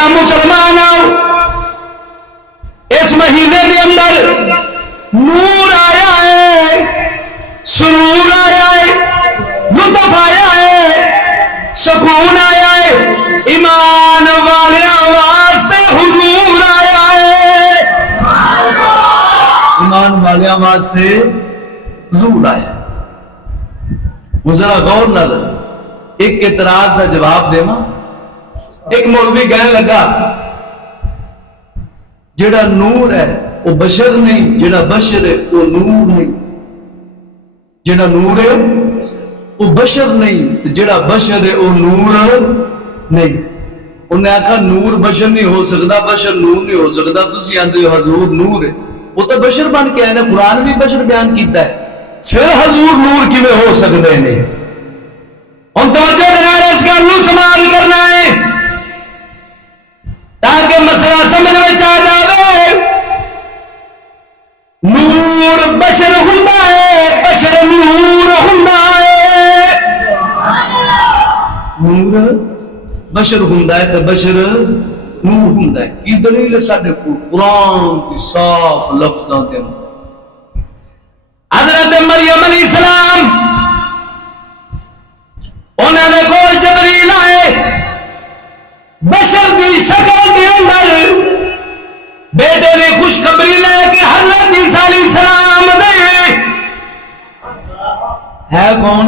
جڑا مسلمان اس مہینے کے اندر نور آیا ہے، سرور آیا ہے، لطف آیا ہے، سکون آیا ہے، ایمان والے واسطے حضور آیا ہے، ایمان والے واسطے حضور آیا ہے۔ وہ ذرا غور نظر ایک اعتراض کا جواب دے ماں۔ ایک مولوی کہنے لگا جڑا نور ہے وہ بشر نہیں، جڑا بشر ہے وہ نور نہیں، جڑا نور ہے وہ بشر نہیں، جڑا بشر ہے وہ نور نہیں۔ انہیں آکھا نور بشر نہیں ہو سکتا، بشر نور نہیں ہو سکتا، تسی آندے ہو حضور نور ہے، وہ تو بشر بن کے آئے، قرآن بھی بشر بیان کیتا ہے، پھر حضور نور کی میں ہو سکتے ہیں۔ ان توجہ بنائے اس کا نور سمال کرنا ہے تاکہ مسئلہ سمجھ میں آ جائے۔ نور بشر ہوندا ہے، بشر نور ہوندا ہے، نور بشر ہوندا ہے تو بشر نور ہوندا ہے۔ کی دلیل ہے ساڈے کو قرآن کی صاف لفظاں دے اندر۔ حضرت مریم علیہ السلام انہوں نے کول جبریل آئے بشر دی شکل کے اندر، بیٹے نے خوشخبری لے کہ حضرت عیسیٰ علیہ السلام نے ہے کون؟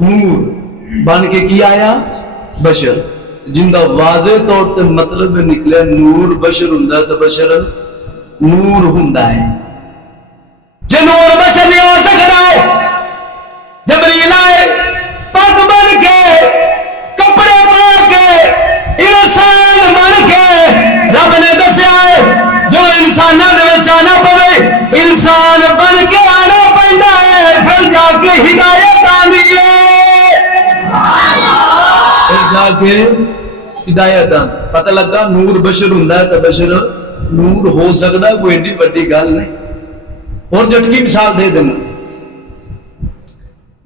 نور بن کے کی آیا؟ بشر، جن کا واضح طور پر مطلب نکلے نور بشر ہوندا ہے تو بشر نور ہوندا ہے۔ جے نور بشر نہیں ہو سکتا ہے، جبریل آئے پگ بن کے کپڑے پا کے انسان بن کے، رب نے دسیا ہے جو انسانوں دے وچ آنا پوے انسان بن کے آنا پیندا ہے، پھر جا کے ہدایت آندی ہے، پھر جا کے ہدایت آندی۔ پتہ لگا نور بشر ہوندا ہے تو بشر نور ہو سکتا ہے، کوئی ایڈی وڈی گل نہیں۔ اور جٹکی مثال دے دینا،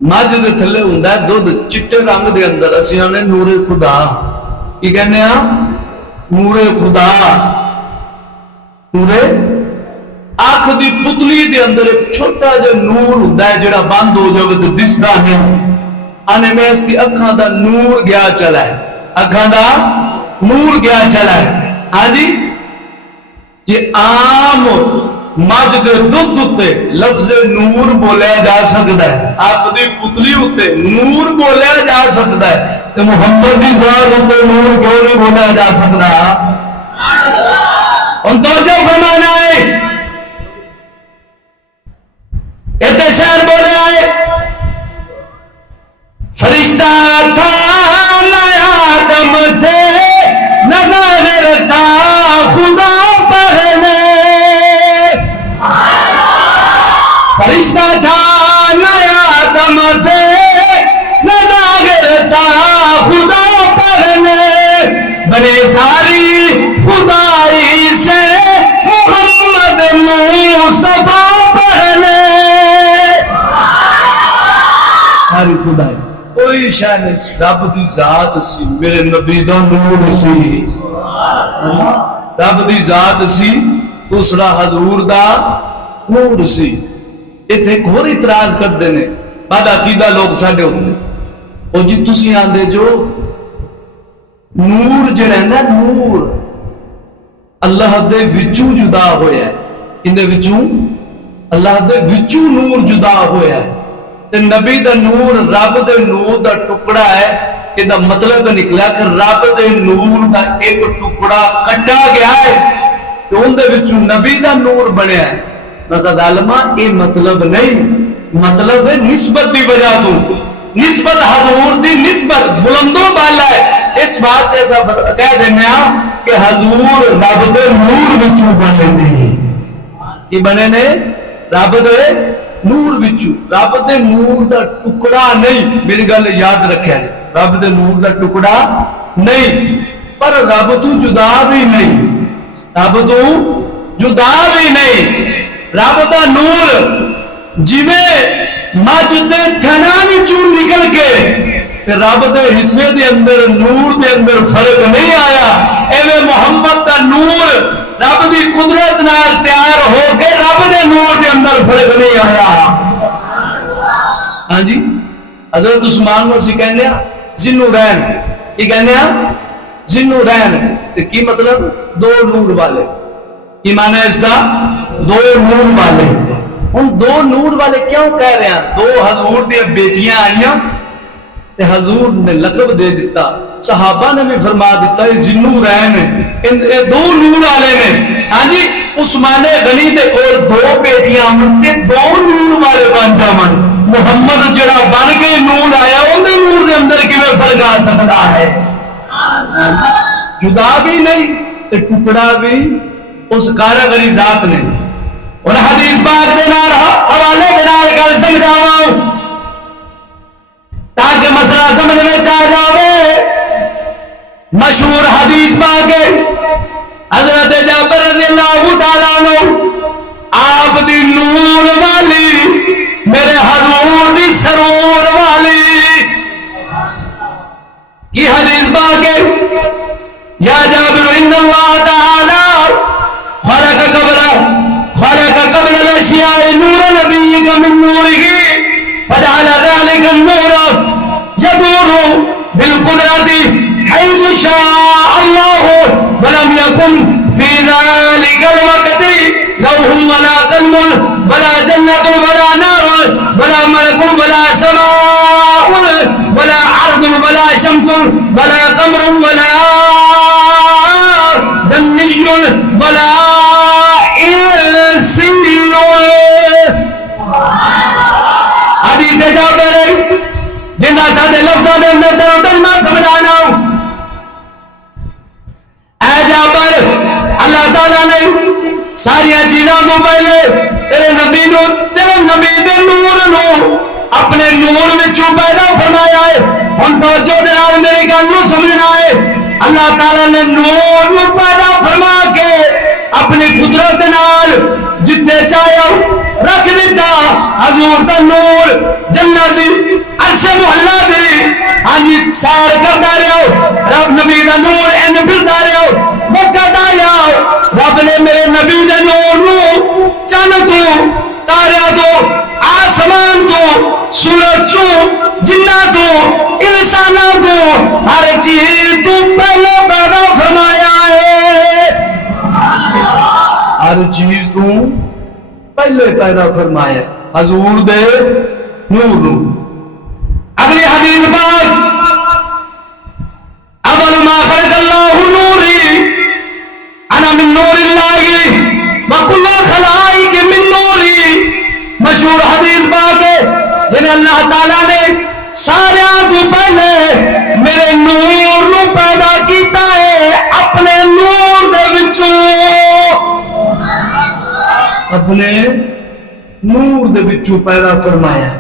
مجھ دے تھلے ہوندا ہے دودھ چٹے رنگ دے اندر، اسی آنے نور خدا، کی کہنے ہیں نور خدا، نور آنکھ دی پتلی دے اندر ایک چھوٹا جو نور ہوندا ہے جڑا بند ہو جاوے تو دسدا ہے، آنے میں اس دی اکھاں دا نور گیا چلا ہے، اکھاں دا نور گیا چلا ہے۔ ہاں جی یہ عام مجھ دے دودھ اتے لفظ نور بولیا جا سکتا ہے، آنکھ دی پتلی اتے نور بولیا جا سکتا ہے، تو محمد دی ذات اتے نور کیوں نہیں بولیا جا سکتا؟ ان توجہ فرمانا ہے، اتنے شہر بولے آئے فرشتہ تھا نیا آدم تھے نظر تا خدا پہلے، فرشتہ تھا نیا آدم تھے نظر تا خدا پہلے، بنے ساری خدائی سے محمد مصطفیٰ پہلے، ساری خدائی کوئی شاہ نہیں سی، رب دی ذات سی، میرے نبی دا نور سی، رب دی ذات سی، دوسرا حضور دا نور سی۔ اتنے ایک اور اعتراض کرتے ہیں بعد عقیدہ لوگ ساڈے ہوتے، او جی تسی آندے جو نور جڑا ہے نا، نور اللہ دے وچوں جدا ہویا ہے، ان دے وچوں اللہ دے وچوں نور جدا ہویا ہے، تے نبی دا نور رب دے نور دا ٹکڑا ہے، یہ دا مطلب نکلا کہ رب دے نور دا ایک ٹکڑا کٹا گیا ہے تو ان دے وچوں نبی دا نور بنیا ہے۔ مگر عالمہ یہ مطلب نہیں، مطلب ہے نسبت دی وجہ تو، نسبت حضور دی نسبت بلندوں بالا ہے، اس بات سے ایسا کہہ دینا کہ حضور رب دے نور وچوں بنے نہیں، کی بنے نے رب دے نور وچوں، رب دے نور دا ٹکڑا نہیں، میری گل یاد رکھے، رب دے نور دا ٹکڑا نہیں، پر رب تو جدا بھی نہیں، رب تو جدا بھی نہیں، رب دا نور جویں مجھ دے تھنا وچوں نکل کے تے رب دے حصے دے اندر نور دے اندر فرق نہیں آیا، ایویں قدرت نال تیار ہو کے رب دے نور دے اندر فرق نہیں آیا. ہاں جی حضرت عثمان کو اسی کہنے ذو رین، کی کہنے ذو رین، کی مطلب دو نور والے. ایمان ہے اس کا دو نور والے. ہم دو نور والے کیوں کہہ رہے ہیں؟ دو حضور دی بیٹیاں آئیاں تے حضور نے لقب دے دیتا، صحابہ نے بھی فرما دیتا یہ ذو رین ہے، دو نور والے نے. ہاں جی عثمان غنی دے کول دو بیٹیاں تے دو نور والے بن جاون. محمد جڑا بن کے نور آیا اون دے نور دے اندر کیویں فرق آ سکتا ہے؟ جدا بھی نہیں تے ٹکڑا بھی اس کارگری ذات نے. اور حدیث پاک دے نال حوالے دے نال گل سمجھاواں تاکہ مسئلہ سمجھ میں آ جاوے. مشہور حدیث پاک ہے حضرت جابر رضی اللہ تعالیٰ عنہ آپ دی نور والی میرے حضور دی سرور والی یہ حدیث پاک ہے. یا جابر ان اللہ تعالی خلق قبل الاشیاء نور نبیک من نورہ فجعل ذلك النور يدور بالقدرة حيث شاء الله ولم يكن في ذلك الوقت لوح ولا قلم ولا جنة ولا نار ولا ملك ولا سماء ولا أرض ولا شمس ولا قمر ولا دني ولا إنس. حدیث جابر جنہ سادے لفظوں میں اندر ترجمہ سمجھانا. اے جابر اللہ تعالیٰ نے ساری چیزوں کو پہلے تیرے نبی دے نور نو اپنے نور وچوں پیدا فرمایا ہے. ہن توجہ دے نال میری گل نو سمجھنا ہے. اللہ تعالیٰ نے نور نو پیدا فرما کے اپنی قدرت دے نال جتنے چاہیا رکھ دیتا. حضور دا نور جنت دی عرش محلہ دی ہاں جی سیر کرتا رہو. رب نبی دا نور این پھرتا رہو. وقت آیا رب نے میرے نبی دے نور نو چند تو تاریا تو آسمان تو سورج تو جنہ تو انسانہ تو ہر چیز تو پہلے پیدا فرمایا ہے. ہر چیز تو پہلے پیدا فرمایا حضور دے نور نو. اگلی حدیث بات اول ما خلق اللہ نوری انا من نور اللہ وکل الخلائق من نوری. مشہور حدیث بات ہے یعنی اللہ تعالیٰ نے سارے تو پہلے میرے نور نو پیدا کیتا ہے اپنے نور دے وچوں. اپنے نور دے وچوں پیدا فرمایا.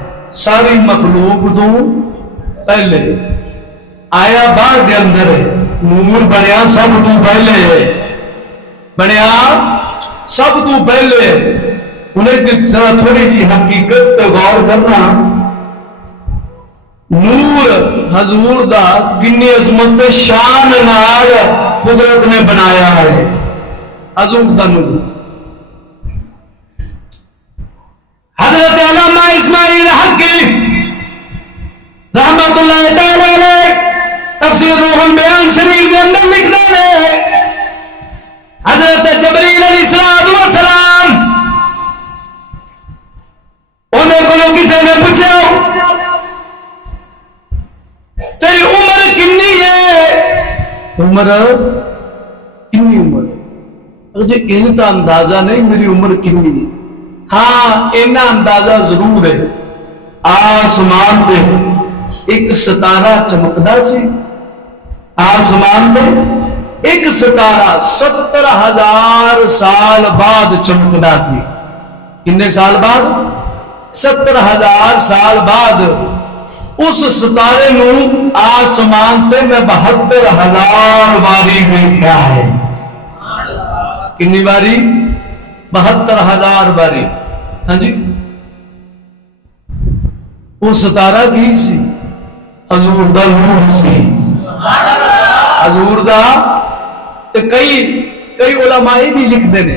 ساری مخلوق تو پہلے آیا بعد دے اندر ہے. نور بنیا سب تو پہلے ہے، بنیا سب تو پہلے. انہیں اس کی ذرا تھوڑی سی حقیقت پہ غور کرنا. نور حضور دا کنی عظمت شان نال قدرت نے بنایا ہے. حضور دا نور حضرت علامہ اسماعیل حقی رحمت اللہ تعالی علیہ تفسیر روح البیان شریف کے اندر لکھتے ہیں حضرت جبریل علیہ السلام انہیں کو کسی نے پوچھا تیری عمر کنی ہے؟ عمر کنی عمر اجے ان کا اندازہ نہیں میری عمر کنی ہے. ہاں اینا اندازہ ضرور ہے آسمان تے ایک ستارہ چمکدا سی. آسمان تے ایک ستارہ 70,000 سال بعد چمکدا سی. کتنے سال بعد؟ 70,000 سال بعد اس ستارے نو آسمان تے میں 72,000 باری دیکھا ہے. کنی باری؟ 72,000 باری. ہاں جی وہ ستارہ کی سی؟ حضور دا نور سی. حضور دا تے کئی علماء بھی لکھ دینے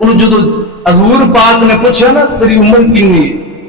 ਉਹਨੂੰ ਜਦੋਂ ਹਜ਼ੂਰ ਪਾਕ ਨੇ ਪੁੱਛਿਆ ਨਾ ਤੇਰੀ ਉਮਰ ਕਿੰਨੀ ਹੈ,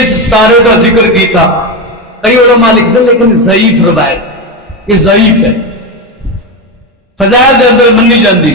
ਇਸ ਸਿਤਾਰੇ ਦਾ ਜ਼ਿਕਰ ਕੀਤਾ। ਕਈ ਉਲਮਾ ਲਿਖਦੇ ਲੇਕਿਨ ਜ਼ਈਫ ਰਵਾਇਤ, ਇਹ ਜ਼ਈਫ ਹੈ, ਫਜ਼ਾਇਲ ਦੇ ਅੰਦਰ ਮੰਨੀ ਜਾਂਦੀ।